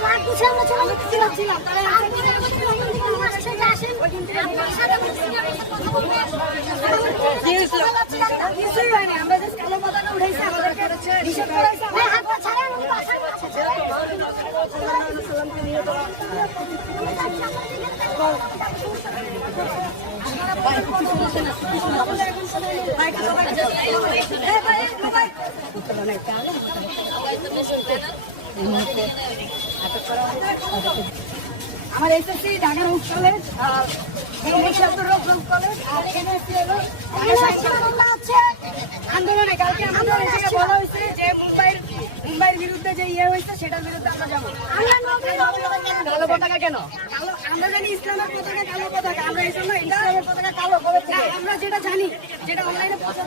ভাই? না ভাই? জানি না ভাই। ওই আমরা আমার এসএসসি ঢাকা রোড কলেজ আন্দোলনে কালকে আমাদের এখানে বলা হয়েছে যে মুম্বাইয়ের মুম্বাইয়ের বিরুদ্ধে যে ইয়ে হয়েছে সেটার বিরুদ্ধে আমরা যাব। কালো পতাকা কেন? কালো আমরা জানি ইসলামের পতাকা কালো পতাকা আমরা এই জন্য ইসলামের পতাকা কালো আমরা যেটা জানি যেটা অনলাইনে প্রচার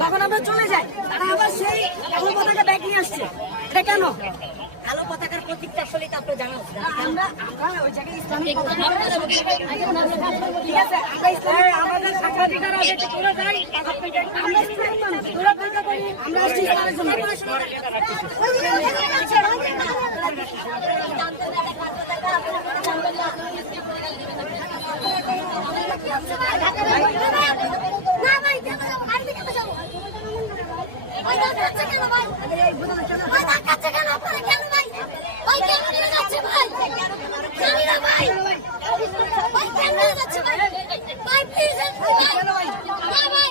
তখন আমরা চলে যাই। তারা আবার সেই কালো পতাকা ব্যাগ নিয়ে আসছে এটা কেন কালো পতাকার প্রতীকটা আসলে তো আপনার জানা আমরা আমরা ওই জায়গায় ইসলামিক আমরা ইসলামিক আমাদের সাংবাদিকরা তোরা যাই। আমরা তোরা পতাকা করি আমরা আসছি ইসলামের জন্য না ভাই কেন যাচ্ছে ভাই প্লিজ হেল্প মি ভাই না ভাই